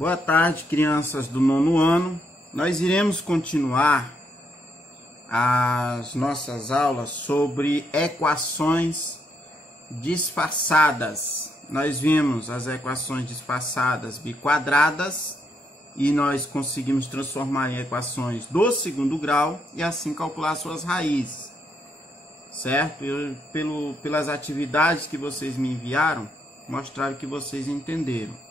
Boa tarde, crianças do nono ano. Nós iremos continuar as nossas aulas sobre equações disfarçadas. Nós vimos as equações disfarçadas biquadradas e nós conseguimos transformar em equações do segundo grau e assim calcular suas raízes, certo? Pelas atividades que vocês me enviaram, mostraram que vocês entenderam.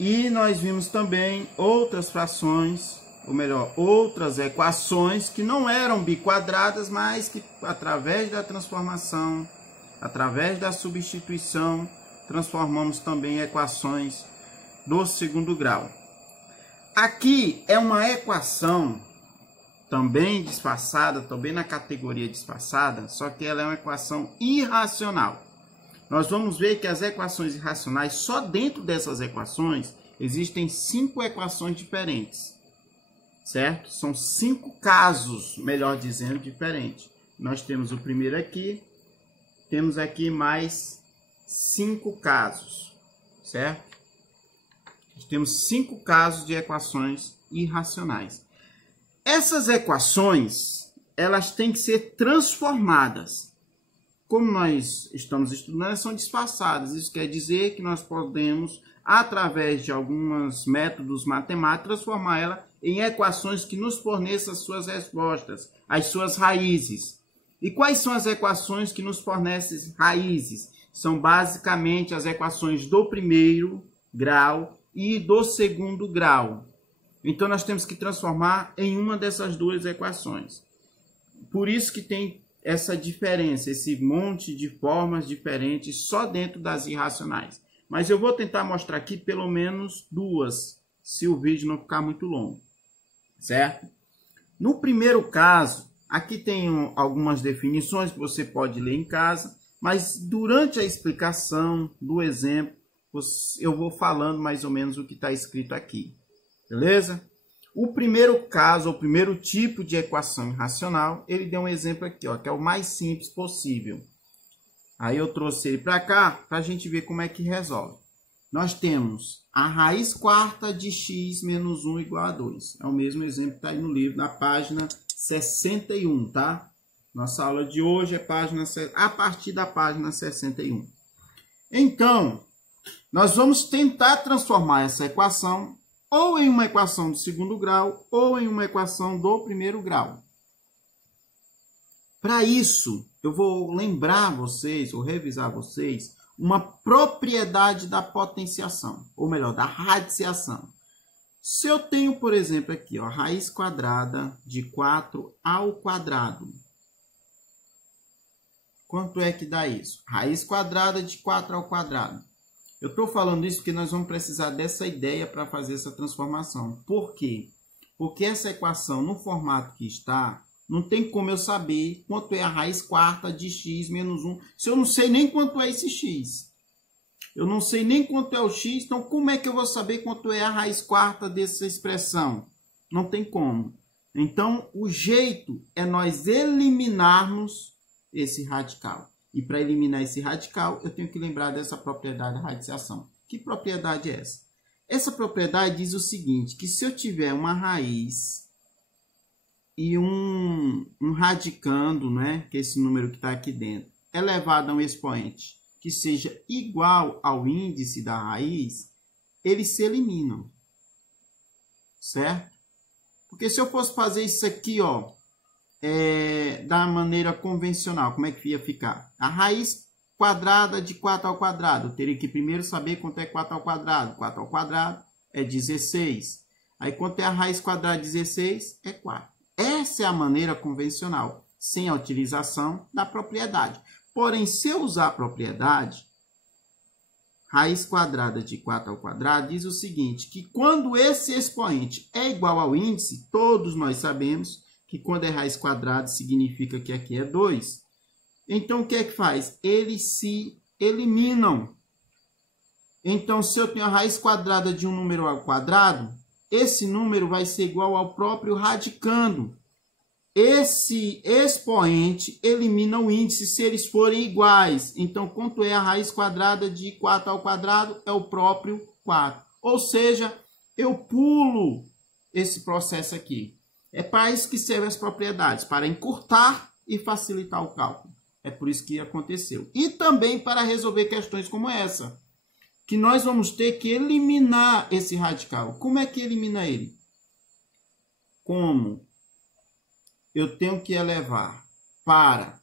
E nós vimos também outras frações, ou melhor, outras equações que não eram biquadradas, mas que através da transformação, através da substituição, transformamos também em equações do segundo grau. Aqui é uma equação também disfarçada, também na categoria disfarçada, só que ela é uma equação irracional. Nós vamos ver que as equações irracionais, só dentro dessas equações, existem 5 equações diferentes, certo? São 5 casos, melhor dizendo, diferentes. Nós temos o primeiro aqui, temos aqui mais 5 casos, certo? Nós temos 5 casos de equações irracionais. Essas equações, elas têm que ser transformadas. Como nós estamos estudando, elas são disfarçadas. Isso quer dizer que nós podemos, através de alguns métodos matemáticos, transformar ela em equações que nos forneçam as suas respostas, as suas raízes. E quais são as equações que nos fornecem raízes? São basicamente as equações do primeiro grau e do segundo grau. Então nós temos que transformar em uma dessas duas equações. Por isso que tem essa diferença, esse monte de formas diferentes só dentro das irracionais. Mas eu vou tentar mostrar aqui pelo menos 2, se o vídeo não ficar muito longo, certo? No primeiro caso, aqui tem algumas definições que você pode ler em casa, mas durante a explicação do exemplo, eu vou falando mais ou menos o que está escrito aqui, beleza? O primeiro caso, o primeiro tipo de equação irracional, ele deu um exemplo aqui, ó, que é o mais simples possível. Aí eu trouxe ele para cá, para a gente ver como é que resolve. Nós temos a raiz quarta de x menos 1 igual a 2. É o mesmo exemplo que está aí no livro, na página 61, tá? Nossa aula de hoje é a partir da página 61. Então, nós vamos tentar transformar essa equação ou em uma equação do segundo grau, ou em uma equação do primeiro grau. Para isso, eu vou lembrar vocês, ou revisar vocês, uma propriedade da potenciação, ou melhor, da radiciação. Se eu tenho, por exemplo, aqui, ó, raiz quadrada de 4 ao quadrado. Quanto é que dá isso? Raiz quadrada de 4 ao quadrado. Eu estou falando isso porque nós vamos precisar dessa ideia para fazer essa transformação. Por quê? Porque essa equação, no formato que está, não tem como eu saber quanto é a raiz quarta de x menos 1, se eu não sei nem quanto é esse x. Eu não sei nem quanto é o x, então como é que eu vou saber quanto é a raiz quarta dessa expressão? Não tem como. Então, o jeito é nós eliminarmos esse radical. E para eliminar esse radical, eu tenho que lembrar dessa propriedade da radiciação. Que propriedade é essa? Essa propriedade diz o seguinte, que se eu tiver uma raiz e um radicando, né, que é esse número que está aqui dentro, elevado a um expoente que seja igual ao índice da raiz, eles se eliminam. Certo? Porque se eu fosse fazer isso aqui, ó, da maneira convencional, como é que ia ficar? A raiz quadrada de 4 ao quadrado, eu teria que primeiro saber quanto é 4 ao quadrado. 4 ao quadrado é 16. Aí quanto é a raiz quadrada de 16? É 4. Essa é a maneira convencional, sem a utilização da propriedade. Porém, se eu usar a propriedade, raiz quadrada de 4 ao quadrado diz o seguinte, que quando esse expoente é igual ao índice, todos nós sabemos que quando é raiz quadrada significa que aqui é 2. Então, o que é que faz? Eles se eliminam. Então, se eu tenho a raiz quadrada de um número ao quadrado, esse número vai ser igual ao próprio radicando. Esse expoente elimina o índice se eles forem iguais. Então, quanto é a raiz quadrada de 4 ao quadrado? É o próprio 4. Ou seja, eu pulo esse processo aqui. É para isso que servem as propriedades, para encurtar e facilitar o cálculo. É por isso que aconteceu. E também para resolver questões como essa, que nós vamos ter que eliminar esse radical. Como é que elimina ele? Como eu tenho que elevar para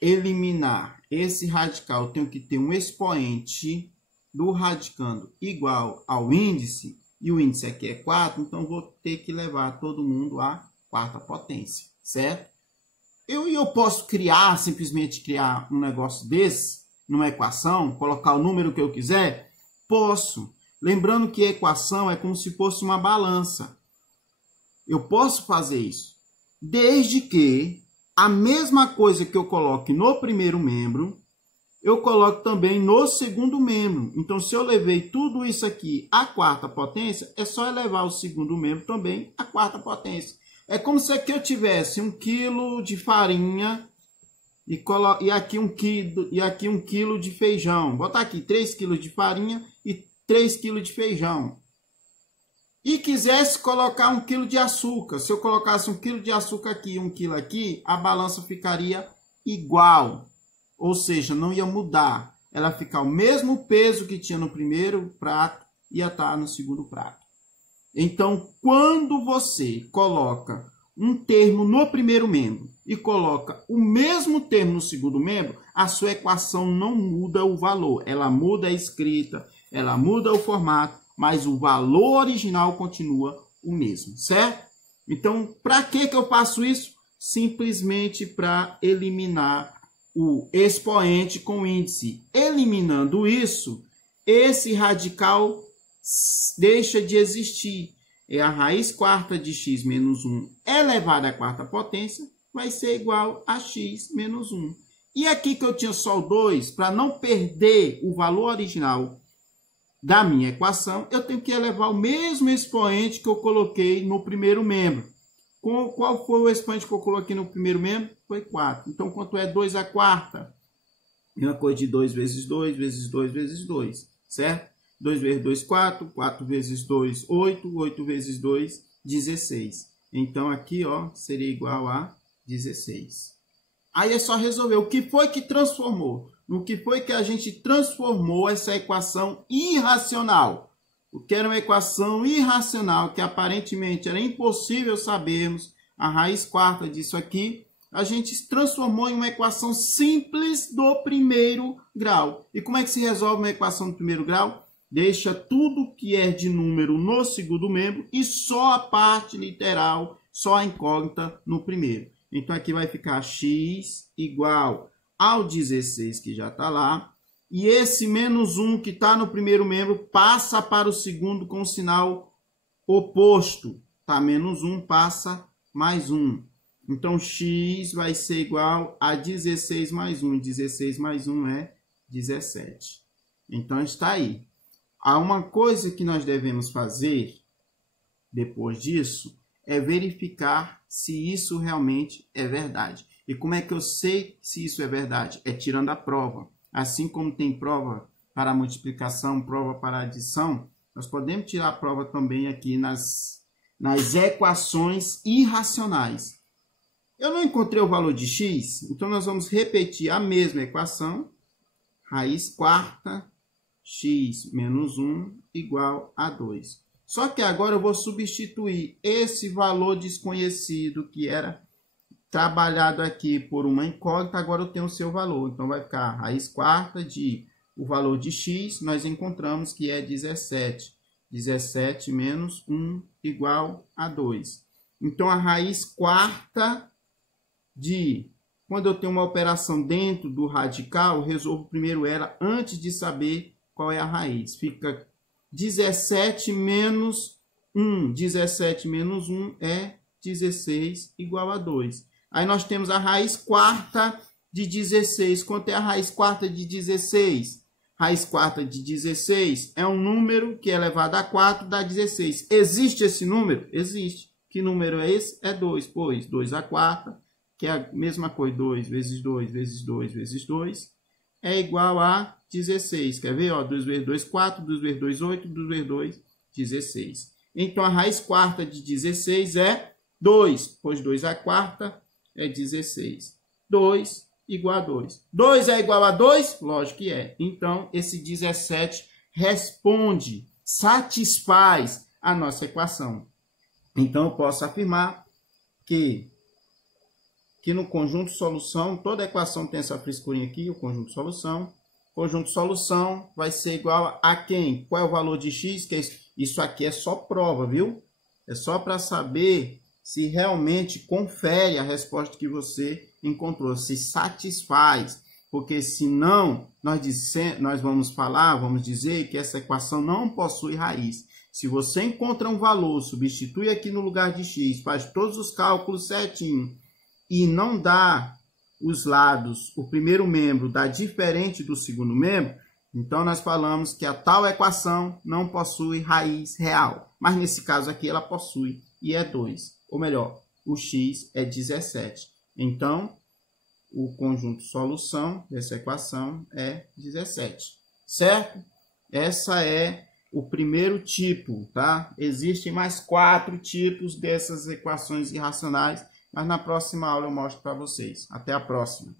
eliminar esse radical, eu tenho que ter um expoente do radicando igual ao índice, e o índice aqui é 4, então vou ter que levar todo mundo à quarta potência, certo? Eu posso simplesmente criar um negócio desse, numa equação, colocar o número que eu quiser? Posso. Lembrando que a equação é como se fosse uma balança. Eu posso fazer isso, desde que a mesma coisa que eu coloque no primeiro membro, eu coloco também no segundo membro. Então, se eu levei tudo isso aqui à quarta potência, é só elevar o segundo membro também à quarta potência. É como se aqui eu tivesse 1 quilo de farinha e aqui 1 quilo de feijão. Vou botar aqui 3 quilos de farinha e 3 quilos de feijão. E quisesse colocar 1 quilo de açúcar. Se eu colocasse 1 quilo de açúcar aqui e 1 quilo aqui, a balança ficaria igual. Ou seja, não ia mudar. Ela fica o mesmo peso que tinha no primeiro prato, ia estar no segundo prato. Então, quando você coloca um termo no primeiro membro e coloca o mesmo termo no segundo membro, a sua equação não muda o valor. Ela muda a escrita, ela muda o formato, mas o valor original continua o mesmo, certo? Então, para que eu faço isso? Simplesmente para eliminar o expoente com índice. Eliminando isso, esse radical deixa de existir. É a raiz quarta de x menos 1 elevada à quarta potência vai ser igual a x menos 1. E aqui que eu tinha só o 2, para não perder o valor original da minha equação, eu tenho que elevar o mesmo expoente que eu coloquei no primeiro membro. Qual foi o expoente que eu coloquei no primeiro membro? Foi 4. Então, quanto é 2 à quarta? É uma coisa de 2 vezes 2, vezes 2, vezes 2, certo? 2 vezes 2, 4. 4 vezes 2, 8. 8 vezes 2, 16. Então, aqui, ó, seria igual a 16. Aí é só resolver. O que foi que transformou? No que foi que a gente transformou essa equação irracional? O que era uma equação irracional, que aparentemente era impossível sabermos a raiz quarta disso aqui, a gente transformou em uma equação simples do primeiro grau. E como é que se resolve uma equação do primeiro grau? Deixa tudo que é de número no segundo membro e só a parte literal, só a incógnita no primeiro. Então, aqui vai ficar x igual ao 16, que já está lá. E esse menos 1 que está no primeiro membro passa para o segundo com o sinal oposto. Tá? Menos 1 passa mais 1. Então, x vai ser igual a 16 mais 1. 16 mais 1 é 17. Então, está aí. Há uma coisa que nós devemos fazer depois disso é verificar se isso realmente é verdade. E como é que eu sei se isso é verdade? É tirando a prova. Assim como tem prova para a multiplicação, prova para a adição, nós podemos tirar a prova também aqui nas equações irracionais. Eu não encontrei o valor de x, então nós vamos repetir a mesma equação. Raiz quarta, x menos 1 igual a 2. Só que agora eu vou substituir esse valor desconhecido que era trabalhado aqui por uma incógnita, agora eu tenho o seu valor. Então, vai ficar a raiz quarta de o valor de x, nós encontramos que é 17. 17 menos 1 igual a 2. Então, a raiz quarta de... Quando eu tenho uma operação dentro do radical, eu resolvo primeiro ela antes de saber qual é a raiz. Fica 17 menos 1. 17 menos 1 é 16 igual a 2. Aí nós temos a raiz quarta de 16. Quanto é a raiz quarta de 16? Raiz quarta de 16 é um número que é elevado a 4 dá 16. Existe esse número? Existe. Que número é esse? É 2. Pois 2 à quarta, que é a mesma coisa. 2 vezes 2 vezes 2 vezes 2 é igual a 16. Quer ver? Ó, 2 vezes 2, 4. 2 vezes 2, 8. 2 vezes 2, 16. Então, a raiz quarta de 16 é 2. Pois 2 à quarta é 16. 2 igual a 2. 2 é igual a 2? Lógico que é. Então, esse 17 responde, satisfaz a nossa equação. Então, eu posso afirmar que no conjunto solução, toda equação tem essa frescurinha aqui, o conjunto solução. Conjunto solução vai ser igual a quem? Qual é o valor de x? Que isso aqui é só prova, viu? É só para saber se realmente confere a resposta que você encontrou, se satisfaz. Porque senão, nós vamos dizer que essa equação não possui raiz. Se você encontra um valor, substitui aqui no lugar de x, faz todos os cálculos certinho e não dá os lados, o primeiro membro dá diferente do segundo membro, então nós falamos que a tal equação não possui raiz real. Mas nesse caso aqui ela possui e é 2. Ou melhor, o x é 17. Então, o conjunto solução dessa equação é 17. Certo? Essa é o primeiro tipo, tá? Existem mais 4 tipos dessas equações irracionais, mas na próxima aula eu mostro para vocês. Até a próxima.